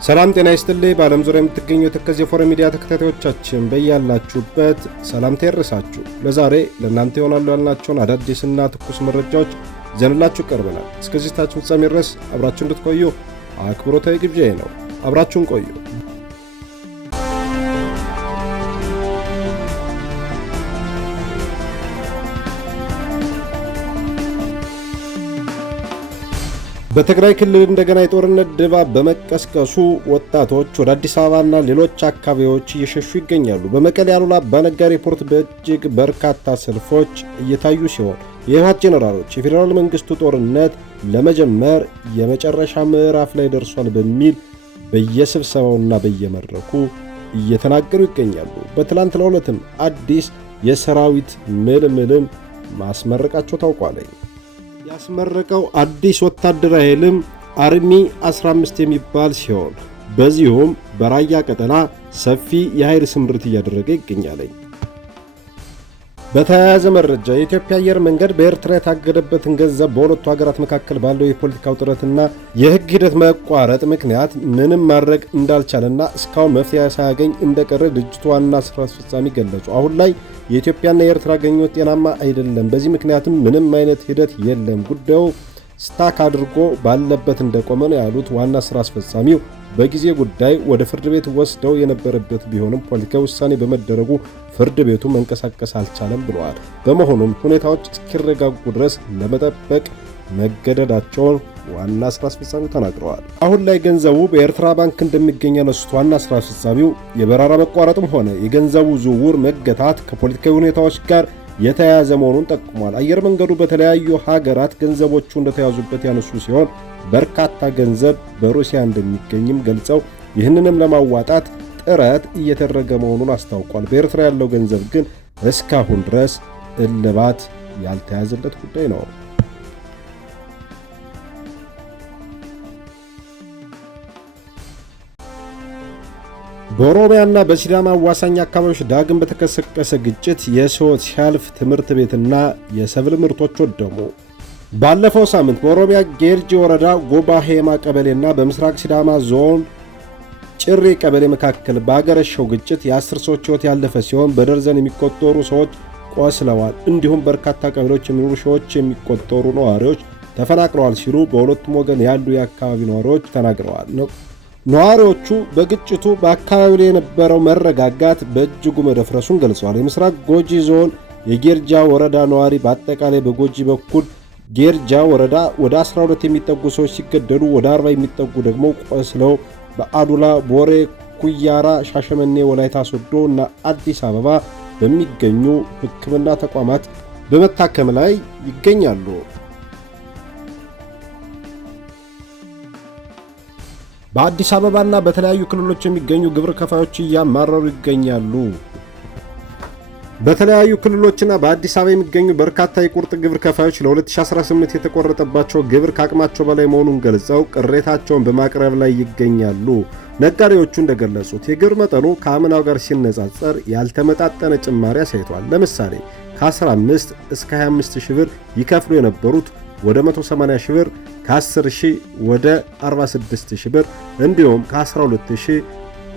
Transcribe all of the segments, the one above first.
ሰላም ጤና ይስጥልኝ። በዓለም ዙሪያ የምትገኙ የተከዜ ፎረም ሚዲያ ተከታታዮቻችን በያላችሁበት ሰላምታ ይድረሳችሁ። ለዛሬ ለእናንተ ይሆናሉ ያልናቸውን አዳዲስና ትኩስ መረጃዎች ይዘንላችሁ ቀርበናል። እስከዚህ ታችን ፍጻሜ ድረስ አብራችሁ እንድትቆዩ አክብሮታዊ ግብዣዬ ነው። አብራችሁን ቆዩ። በትግራይ ክልል እንደገና የጦርነት ድባብ በመቀስቀሱ ወጣቶች ወደ አዲስ አበባና ሌሎች አካባቢዎች እየሸሹ ይገኛሉ። በመቀሌ አሉላ አባነጋ ሪፖርት በእጅግ በርካታ ሰልፎች እየታዩ ሲሆን የህወሓት ጄኔራሎች የፌዴራል መንግስቱ ጦርነት ለመጀመር የመጨረሻ ምዕራፍ ላይ ደርሷል በሚል በየስብሰባውና በየመድረኩ እየተናገሩ ይገኛሉ። በትላንትናው ዕለትም አዲስ የሰራዊት ምልምልም ማስመረቃቸው ታውቋል። ያስመረቀው አዲስ ወታደራዊ ኃይልም አርሚ 15 የሚባል ሲሆን በዚሁም በራያ ቀጠና ሰፊ የኃይል ስምሪት እያደረገ ይገኛል። በተያያዘ መረጃ የኢትዮጵያ አየር መንገድ በኤርትራ የታገደበትን ገንዘብ በሁለቱ ሀገራት መካከል ባለው የፖለቲካ ውጥረትና የህግ ሂደት መቋረጥ ምክንያት ምንም ማድረግ እንዳልቻለና እስካሁን መፍትሄ ሳያገኝ እንደቀረ ድርጅቱ ዋና ስራ አስፈጻሚ ገለጹ። አሁን ላይ የኢትዮጵያና የኤርትራ ግንኙነት ጤናማ አይደለም፣ በዚህ ምክንያትም ምንም አይነት ሂደት የለም፣ ጉዳዩ ስታክ አድርጎ ባለበት እንደቆመ ነው ያሉት ዋና ስራ አስፈጻሚው በጊዜ ጉዳይ ወደ ፍርድ ቤት ወስደው የነበረበት ቢሆንም ፖለቲካዊ ውሳኔ በመደረጉ ፍርድ ቤቱ መንቀሳቀስ አልቻለም ብለዋል። በመሆኑም ሁኔታዎች እስኪረጋጉ ድረስ ለመጠበቅ መገደዳቸውን ዋና ስራ አስፈጻሚው ተናግረዋል። አሁን ላይ ገንዘቡ በኤርትራ ባንክ እንደሚገኝ ያነሱት ዋና ስራ አስፈጻሚው የበረራ መቋረጥም ሆነ የገንዘቡ ዝውውር መገታት ከፖለቲካዊ ሁኔታዎች ጋር የተያያዘ መሆኑን ጠቁሟል። አየር መንገዱ በተለያዩ ሀገራት ገንዘቦቹ እንደተያዙበት ያነሱ ሲሆን በርካታ ገንዘብ በሩሲያ እንደሚገኝም ገልጸው ይህንንም ለማዋጣት ጥረት እየተደረገ መሆኑን አስታውቋል። በኤርትራ ያለው ገንዘብ ግን እስካሁን ድረስ እልባት ያልተያዘለት ጉዳይ ነው። በኦሮሚያና በሲዳማ አዋሳኝ አካባቢዎች ዳግም በተቀሰቀሰ ግጭት የሰዎች ሲያልፍ ትምህርት ቤትና የሰብል ምርቶች ወደሙ። ባለፈው ሳምንት በኦሮሚያ ጌርጂ ወረዳ ጎባ ሄማ ቀበሌና በምስራቅ ሲዳማ ዞን ጭሪ ቀበሌ መካከል ባገረሸው ግጭት የ10 ሰዎች ሕይወት ያለፈ ሲሆን በደርዘን የሚቆጠሩ ሰዎች ቆስለዋል። እንዲሁም በርካታ ቀበሌዎች የሚኖሩ ሺዎች የሚቆጠሩ ነዋሪዎች ተፈናቅለዋል ሲሉ በሁለቱም ወገን ያሉ የአካባቢ ነዋሪዎች ተናግረዋል። ነዋሪዎቹ በግጭቱ በአካባቢው ላይ የነበረው መረጋጋት በእጅጉ መደፍረሱን ገልጸዋል። የምስራቅ ጎጂ ዞን የጌርጃ ወረዳ ነዋሪ በአጠቃላይ በጎጂ በኩል ጌርጃ ወረዳ ወደ 12 የሚጠጉ ሰዎች ሲገደሉ ወደ 40 የሚጠጉ ደግሞ ቆስለው በአዱላ፣ ቦሬ፣ ኩያራ፣ ሻሸመኔ፣ ወላይታ ሶዶ እና አዲስ አበባ በሚገኙ ሕክምና ተቋማት በመታከም ላይ ይገኛሉ። በአዲስ አበባና በተለያዩ ክልሎች የሚገኙ ግብር ከፋዮች እያማረሩ ይገኛሉ። በተለያዩ ክልሎችና በአዲስ አበባ የሚገኙ በርካታ የቁርጥ ግብር ከፋዮች ለ2018 የተቆረጠባቸው ግብር ከአቅማቸው በላይ መሆኑን ገልጸው ቅሬታቸውን በማቅረብ ላይ ይገኛሉ። ነጋዴዎቹ እንደገለጹት የግብር መጠኑ ከአምናው ጋር ሲነጻጸር ያልተመጣጠነ ጭማሪ አሳይቷል። ለምሳሌ ከ15 እስከ 25 ሺህ ብር ይከፍሉ የነበሩት ወደ 180 ሺህ ብር፣ ከ10 ሺህ ወደ 46 ሺህ ብር እንዲሁም ከ12 ሺህ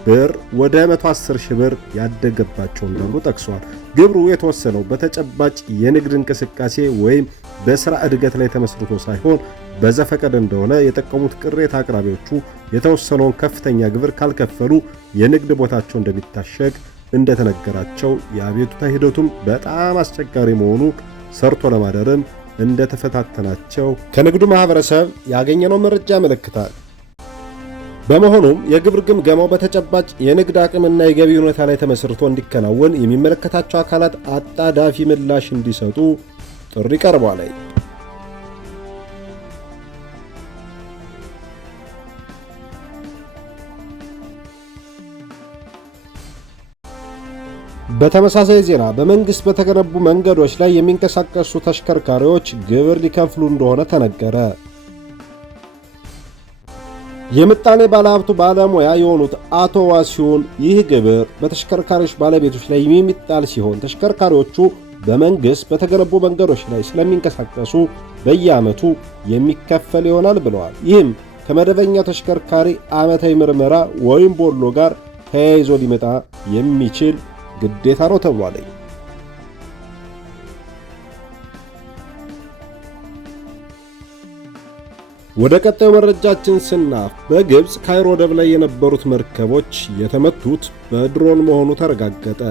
ብር ወደ 110 ሺህ ብር ያደገባቸው እንዳሉ ጠቅሷል። ግብሩ የተወሰነው በተጨባጭ የንግድ እንቅስቃሴ ወይም በሥራ እድገት ላይ ተመስርቶ ሳይሆን በዘፈቀደ እንደሆነ የጠቀሙት ቅሬታ አቅራቢዎቹ የተወሰነውን ከፍተኛ ግብር ካልከፈሉ የንግድ ቦታቸው እንደሚታሸግ እንደተነገራቸው፣ የአቤቱታ ሂደቱም በጣም አስቸጋሪ መሆኑ ሰርቶ ለማደርም እንደተፈታተናቸው ከንግዱ ማህበረሰብ ያገኘነው መረጃ ያመለክታል። በመሆኑም የግብር ግምገማው በተጨባጭ የንግድ አቅምና የገቢ ሁኔታ ላይ ተመስርቶ እንዲከናወን የሚመለከታቸው አካላት አጣዳፊ ምላሽ እንዲሰጡ ጥሪ ቀርቧል። በተመሳሳይ ዜና በመንግስት በተገነቡ መንገዶች ላይ የሚንቀሳቀሱ ተሽከርካሪዎች ግብር ሊከፍሉ እንደሆነ ተነገረ። የምጣኔ ባለሀብቱ ባለሙያ የሆኑት አቶ ዋሲሁን ይህ ግብር በተሽከርካሪዎች ባለቤቶች ላይ የሚጣል ሲሆን ተሽከርካሪዎቹ በመንግስት በተገነቡ መንገዶች ላይ ስለሚንቀሳቀሱ በየዓመቱ የሚከፈል ይሆናል ብለዋል። ይህም ከመደበኛው ተሽከርካሪ ዓመታዊ ምርመራ ወይም ቦሎ ጋር ተያይዞ ሊመጣ የሚችል ግዴታ ነው ተብሏል። ወደ ቀጣዩ መረጃችን ስናፍ በግብፅ ካይሮ ወደብ ላይ የነበሩት መርከቦች የተመቱት በድሮን መሆኑ ተረጋገጠ።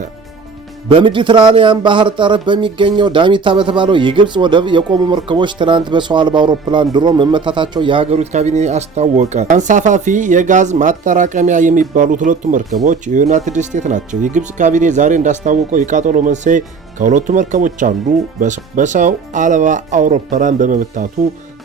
በሜዲትራኒያን ባህር ጠረፍ በሚገኘው ዳሚታ በተባለው የግብፅ ወደብ የቆሙ መርከቦች ትናንት በሰው አልባ አውሮፕላን ድሮን መመታታቸው የሀገሪቱ ካቢኔ አስታወቀ። አንሳፋፊ የጋዝ ማጠራቀሚያ የሚባሉት ሁለቱ መርከቦች የዩናይትድ ስቴትስ ናቸው። የግብፅ ካቢኔ ዛሬ እንዳስታወቀው የቃጠሎ መንስኤ ከሁለቱ መርከቦች አንዱ በሰው አልባ አውሮፕላን በመመታቱ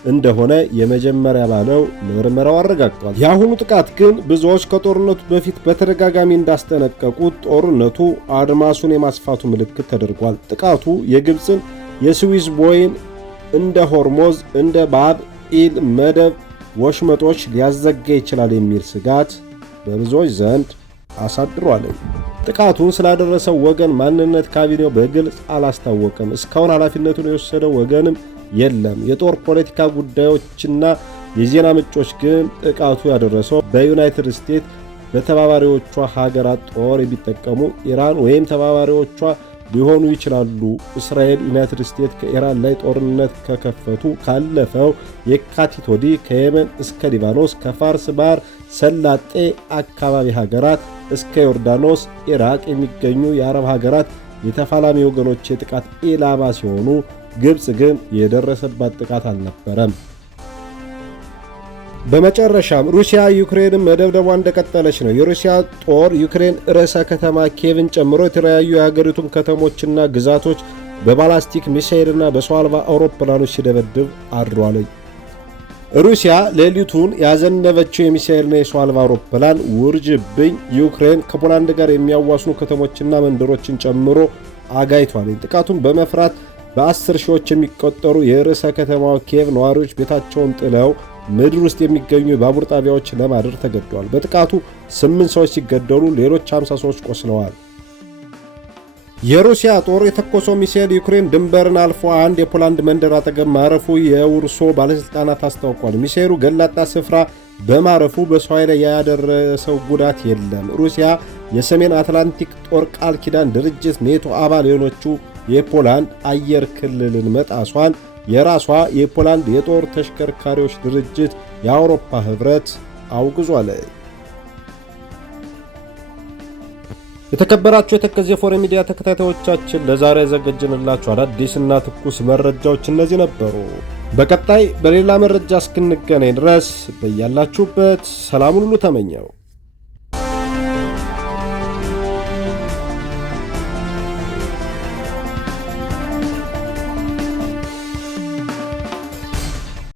እንደሆነ የመጀመሪያ ባለው ምርመራው አረጋግጧል። የአሁኑ ጥቃት ግን ብዙዎች ከጦርነቱ በፊት በተደጋጋሚ እንዳስጠነቀቁት ጦርነቱ አድማሱን የማስፋቱ ምልክት ተደርጓል። ጥቃቱ የግብፅን የስዊዝ ቦይን እንደ ሆርሞዝ እንደ ባብ ኢል መደብ ወሽመጦች ሊያዘጋ ይችላል የሚል ስጋት በብዙዎች ዘንድ አሳድሯል። ጥቃቱን ስላደረሰው ወገን ማንነት ካቢኔው በግልጽ አላስታወቀም። እስካሁን ኃላፊነቱን የወሰደው ወገንም የለም። የጦር ፖለቲካ ጉዳዮችና የዜና ምንጮች ግን ጥቃቱ ያደረሰው በዩናይትድ ስቴትስ በተባባሪዎቿ ሀገራት ጦር የሚጠቀሙ ኢራን ወይም ተባባሪዎቿ ሊሆኑ ይችላሉ። እስራኤል ዩናይትድ ስቴትስ ከኢራን ላይ ጦርነት ከከፈቱ ካለፈው የካቲት ወዲህ ከየመን እስከ ሊባኖስ ከፋርስ ባህር ሰላጤ አካባቢ ሀገራት እስከ ዮርዳኖስ፣ ኢራቅ የሚገኙ የአረብ ሀገራት የተፋላሚ ወገኖች የጥቃት ኢላማ ሲሆኑ ግብፅ ግን የደረሰባት ጥቃት አልነበረም። በመጨረሻም ሩሲያ ዩክሬንን መደብደቧ እንደቀጠለች ነው። የሩሲያ ጦር ዩክሬን ርዕሰ ከተማ ኪየቭን ጨምሮ የተለያዩ የሀገሪቱን ከተሞችና ግዛቶች በባላስቲክ ሚሳኤልና በሰው አልባ አውሮፕላኖች ሲደበድብ አድሯል። ሩሲያ ሌሊቱን ያዘነበችው የሚሳኤልና የሰው አልባ አውሮፕላን ውርጅብኝ ዩክሬን ከፖላንድ ጋር የሚያዋስኑ ከተሞችና መንደሮችን ጨምሮ አጋይቷል። ጥቃቱን በመፍራት በ10 ሺዎች የሚቆጠሩ የርዕሰ ከተማዋ ኪየቭ ነዋሪዎች ቤታቸውን ጥለው ምድር ውስጥ የሚገኙ የባቡር ጣቢያዎች ለማደር ተገደዋል። በጥቃቱ 8 ሰዎች ሲገደሉ ሌሎች 50 ሰዎች ቆስለዋል። የሩሲያ ጦር የተኮሰው ሚሳኤል ዩክሬን ድንበርን አልፎ አንድ የፖላንድ መንደር አጠገብ ማረፉ የውርሶ ባለሥልጣናት አስታውቋል። ሚሳኤሉ ገላጣ ስፍራ በማረፉ በሰው ኃይል ላይ ያደረሰው ጉዳት የለም። ሩሲያ የሰሜን አትላንቲክ ጦር ቃል ኪዳን ድርጅት ኔቶ አባል የሆነችው የፖላንድ አየር ክልልን መጣሷን የራሷ የፖላንድ የጦር ተሽከርካሪዎች ድርጅት የአውሮፓ ህብረት አውግዟል። የተከበራችሁ የተከዜ ፎረም ሚዲያ ተከታታዮቻችን ለዛሬ ያዘጋጀንላችሁ አዳዲስና ትኩስ መረጃዎች እነዚህ ነበሩ። በቀጣይ በሌላ መረጃ እስክንገናኝ ድረስ በያላችሁበት ሰላሙን ሁሉ ተመኘው።